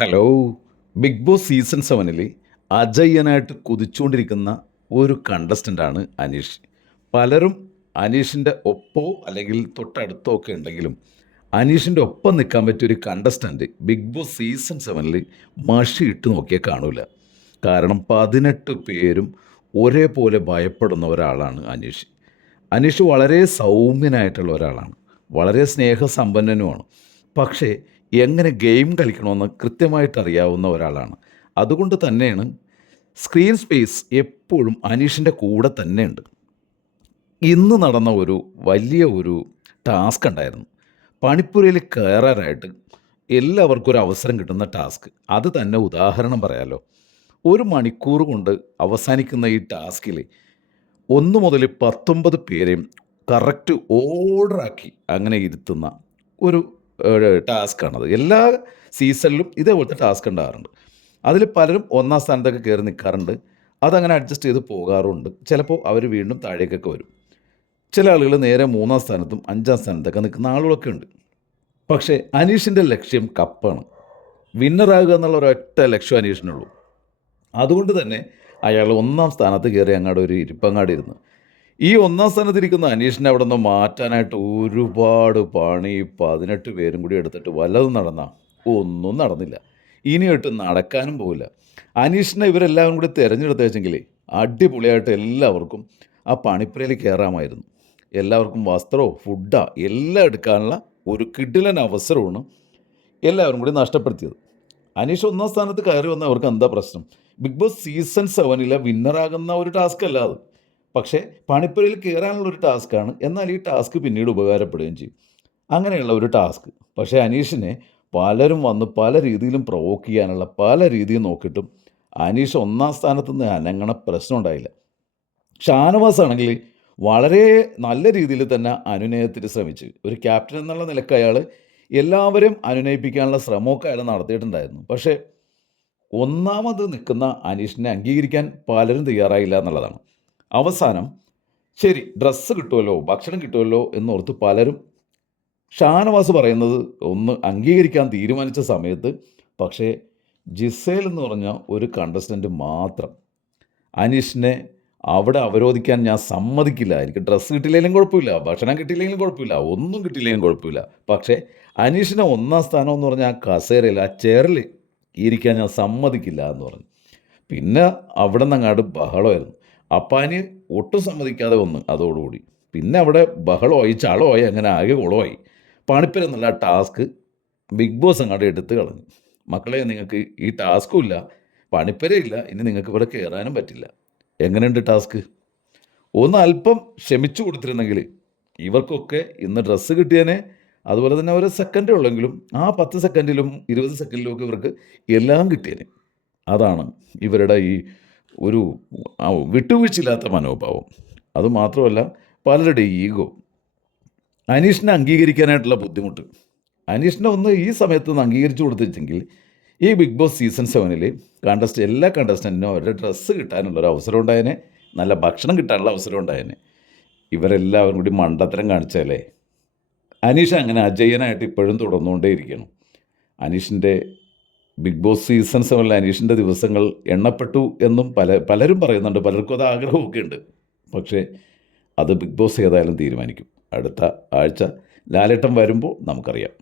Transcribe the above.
Hello. Big boss season 7 അജയ്യനായിട്ട് കുതിച്ചുകൊണ്ടിരിക്കുന്ന ഒരു കണ്ടസ്റ്റൻ്റാണ് അനീഷ്. പലരും അനീഷിൻ്റെ ഒപ്പമോ അല്ലെങ്കിൽ തൊട്ടടുത്തോ ഒക്കെ ഉണ്ടെങ്കിലും അനീഷിൻ്റെ ഒപ്പം നിൽക്കാൻ പറ്റിയൊരു കണ്ടസ്റ്റൻ്റ് ബിഗ് ബോസ് സീസൺ 7 മഷി ഇട്ട് നോക്കിയാൽ കാണൂല. കാരണം 18 പേരും ഒരേപോലെ ഭയപ്പെടുന്ന ഒരാളാണ് അനീഷ്. അനീഷ് വളരെ സൗമ്യനായിട്ടുള്ള ഒരാളാണ്. വളരെ സ്നേഹസമ്പന്നനുമാണ്. പക്ഷേ എങ്ങനെ ഗെയിം കളിക്കണമെന്ന് കൃത്യമായിട്ട് അറിയാവുന്ന ഒരാളാണ്. അതുകൊണ്ട് തന്നെയാണ് സ്ക്രീൻ സ്പേസ് എപ്പോഴും അനീഷിൻ്റെ കൂടെ തന്നെയുണ്ട്. ഇന്ന് നടന്ന ഒരു വലിയ ഒരു ടാസ്ക് ഉണ്ടായിരുന്നു. പണിപ്പുരയിൽ കയറാനായിട്ട് എല്ലാവർക്കും ഒരു അവസരം കിട്ടുന്ന ടാസ്ക്. അത് തന്നെ ഉദാഹരണം പറയാലോ. 1 മണിക്കൂർ കൊണ്ട് അവസാനിക്കുന്ന ഈ ടാസ്കിൽ 1 മുതൽ 19 പേരെയും കറക്റ്റ് ഓർഡറാക്കി അങ്ങനെ ഇരുത്തുന്ന ഒരു ടാസ്ക്കാണത്. എല്ലാ സീസണിലും ഇതേപോലത്തെ ടാസ്ക് ഉണ്ടാകാറുണ്ട്. അതിൽ പലരും 1-ാം സ്ഥാനത്തൊക്കെ കയറി നിൽക്കാറുണ്ട്. അതങ്ങനെ അഡ്ജസ്റ്റ് ചെയ്ത് പോകാറുണ്ട്. ചിലപ്പോൾ അവർ വീണ്ടും താഴേക്കൊക്കെ വരും. ചില ആളുകൾ നേരെ 3-ാം സ്ഥാനത്തും 5-ാം സ്ഥാനത്തൊക്കെ നിൽക്കുന്ന ആളുകളൊക്കെ ഉണ്ട്. പക്ഷേ അനീഷിൻ്റെ ലക്ഷ്യം കപ്പാണ്. വിന്നറാകുക എന്നുള്ള ഒരൊറ്റ ലക്ഷ്യം അനീഷിനുള്ളൂ. അതുകൊണ്ട് തന്നെ അയാൾ 1-ാം സ്ഥാനത്ത് കയറി അങ്ങോട്ട് ഒരു ഇരിപ്പങ്ങാട് ഇരുന്ന് ഈ 1-ാം സ്ഥാനത്തിരിക്കുന്ന അനീഷിനെ അവിടെ നിന്ന് മാറ്റാനായിട്ട് ഒരുപാട് പണി 18 പേരും കൂടി എടുത്തിട്ട് വല്ലതും നടന്നാൽ ഒന്നും നടന്നില്ല. ഇനിയൊട്ട് നടക്കാനും പോകില്ല. അനീഷിനെ ഇവരെല്ലാവരും കൂടി തിരഞ്ഞെടുത്ത് വെച്ചെങ്കിൽ അടിപൊളിയായിട്ട് എല്ലാവർക്കും ആ പണിപ്പുരയിൽ കയറാമായിരുന്നു. എല്ലാവർക്കും വസ്ത്രമോ ഫുഡോ എല്ലാം എടുക്കാനുള്ള ഒരു കിടിലൻ അവസരമാണ് എല്ലാവരും കൂടി നഷ്ടപ്പെടുത്തിയത്. അനീഷ് 1-ാം സ്ഥാനത്ത് കയറി വന്ന അവർക്ക് എന്താ പ്രശ്നം? ബിഗ് ബോസ് സീസൺ 7 വിന്നറാകുന്ന ഒരു ടാസ്ക് അല്ല അത്. പക്ഷേ പണിപ്പുരയിൽ കയറാനുള്ളൊരു ടാസ്ക്കാണ്. എന്നാൽ ഈ ടാസ്ക് പിന്നീട് ഉപകാരപ്പെടുകയും ചെയ്യും. അങ്ങനെയുള്ള ഒരു ടാസ്ക്. പക്ഷേ അനീഷിനെ പലരും വന്ന് പല രീതിയിലും പ്രൊവോക്ക് ചെയ്യാനുള്ള പല രീതിയും നോക്കിയിട്ടും അനീഷ് 1-ാം സ്ഥാനത്ത് നിന്ന് അനങ്ങണ പ്രശ്നം ഉണ്ടായില്ല. ഷാനവാസ് ആണെങ്കിൽ വളരെ നല്ല രീതിയിൽ തന്നെ അനുനയത്തിന് ശ്രമിച്ചു. ഒരു ക്യാപ്റ്റൻ എന്നുള്ള നിലയ്ക്ക് അയാൾ എല്ലാവരും അനുനയിപ്പിക്കാനുള്ള ശ്രമമൊക്കെ അയാൾ നടത്തിയിട്ടുണ്ടായിരുന്നു. പക്ഷേ 1-ാമത് നിൽക്കുന്ന അനീഷിനെ അംഗീകരിക്കാൻ പലരും തയ്യാറായില്ല എന്നുള്ളതാണ്. അവസാനം ശരി ഡ്രസ്സ് കിട്ടുമല്ലോ ഭക്ഷണം കിട്ടുമല്ലോ എന്നോർത്ത് പലരും ഷാനവാസ് പറയുന്നത് ഒന്ന് അംഗീകരിക്കാൻ തീരുമാനിച്ച സമയത്ത് പക്ഷേ ജിസേൽ എന്ന് പറഞ്ഞ ഒരു കണ്ടസ്റ്റൻറ്റ് മാത്രം അനീഷിനെ അവിടെ അവരോധിക്കാൻ ഞാൻ സമ്മതിക്കില്ല, എനിക്ക് ഡ്രസ്സ് കിട്ടിയില്ലെങ്കിലും കുഴപ്പമില്ല, ഭക്ഷണം കിട്ടിയില്ലെങ്കിലും കുഴപ്പമില്ല, ഒന്നും കിട്ടിയില്ലെങ്കിലും കുഴപ്പമില്ല, പക്ഷേ അനീഷിനെ 1-ാം സ്ഥാനം എന്ന് പറഞ്ഞാൽ ആ കസേരയിൽ ആ ചെയറിൽ ഇരിക്കാൻ ഞാൻ സമ്മതിക്കില്ല എന്ന് പറഞ്ഞു. പിന്നെ അവിടെ നിന്ന് അങ്ങാട് ബഹളമായിരുന്നു. അപ്പാന് ഒട്ടും സമ്മതിക്കാതെ വന്ന് അതോടുകൂടി പിന്നെ അവിടെ ബഹളമായി ചളമായി അങ്ങനെ ആകെ കുളമായി. പണിപ്പുര എന്നുള്ള ടാസ്ക് ബിഗ് ബോസ് അങ്ങോട്ട് എടുത്ത് കളഞ്ഞു. മക്കളെ നിങ്ങൾക്ക് ഈ ടാസ്കും ഇല്ല പണിപ്പുരയില്ല, ഇനി നിങ്ങൾക്ക് ഇവിടെ കയറാനും പറ്റില്ല. എങ്ങനെയുണ്ട് ടാസ്ക്? ഒന്ന് അല്പം ക്ഷമിച്ചു കൊടുത്തിരുന്നെങ്കിൽ ഇവർക്കൊക്കെ ഇന്ന് ഡ്രസ്സ് കിട്ടിയേനെ. അതുപോലെ തന്നെ ഒരു സെക്കൻഡേ ഉള്ളെങ്കിലും ആ 10 സെക്കൻഡിലും 20 സെക്കൻഡിലും ഒക്കെ ഇവർക്ക് എല്ലാം കിട്ടിയേനെ. അതാണ് ഇവരുടെ ഈ ഒരു വിട്ടുവീഴ്ചയില്ലാത്ത മനോഭാവം. അതുമാത്രമല്ല പലരുടെ ഈഗോ. അനീഷിനെ അംഗീകരിക്കാനായിട്ടുള്ള ബുദ്ധിമുട്ട്. അനീഷിനെ ഒന്ന് ഈ സമയത്ത് ഒന്ന് അംഗീകരിച്ചു കൊടുത്തിട്ടെങ്കിൽ ഈ ബിഗ് ബോസ് സീസൺ 7 എല്ലാ കണ്ടസ്റ്റൻറ്റിനും അവരുടെ ഡ്രസ്സ് കിട്ടാനുള്ളൊരു അവസരം ഉണ്ടായേനെ, നല്ല ഭക്ഷണം കിട്ടാനുള്ള അവസരം ഉണ്ടായേനെ. ഇവരെല്ലാവരും കൂടി മണ്ടത്തരം കാണിച്ചാലേ അനീഷ് അങ്ങനെ അജയ്യനായിട്ട് ഇപ്പോഴും തുടർന്നുകൊണ്ടേയിരിക്കണം. അനീഷിൻ്റെ ബിഗ് ബോസ് സീസൺ 7 അനീഷിൻ്റെ ദിവസങ്ങൾ എണ്ണപ്പെട്ടു എന്നും പലരും പറയുന്നുണ്ട്. പലർക്കും അത് ആഗ്രഹമൊക്കെ ഉണ്ട്. പക്ഷേ അത് ബിഗ് ബോസ് ഏതായാലും തീരുമാനിക്കും. അടുത്ത ആഴ്ച ലാലേട്ടൻ വരുമ്പോൾ നമുക്കറിയാം.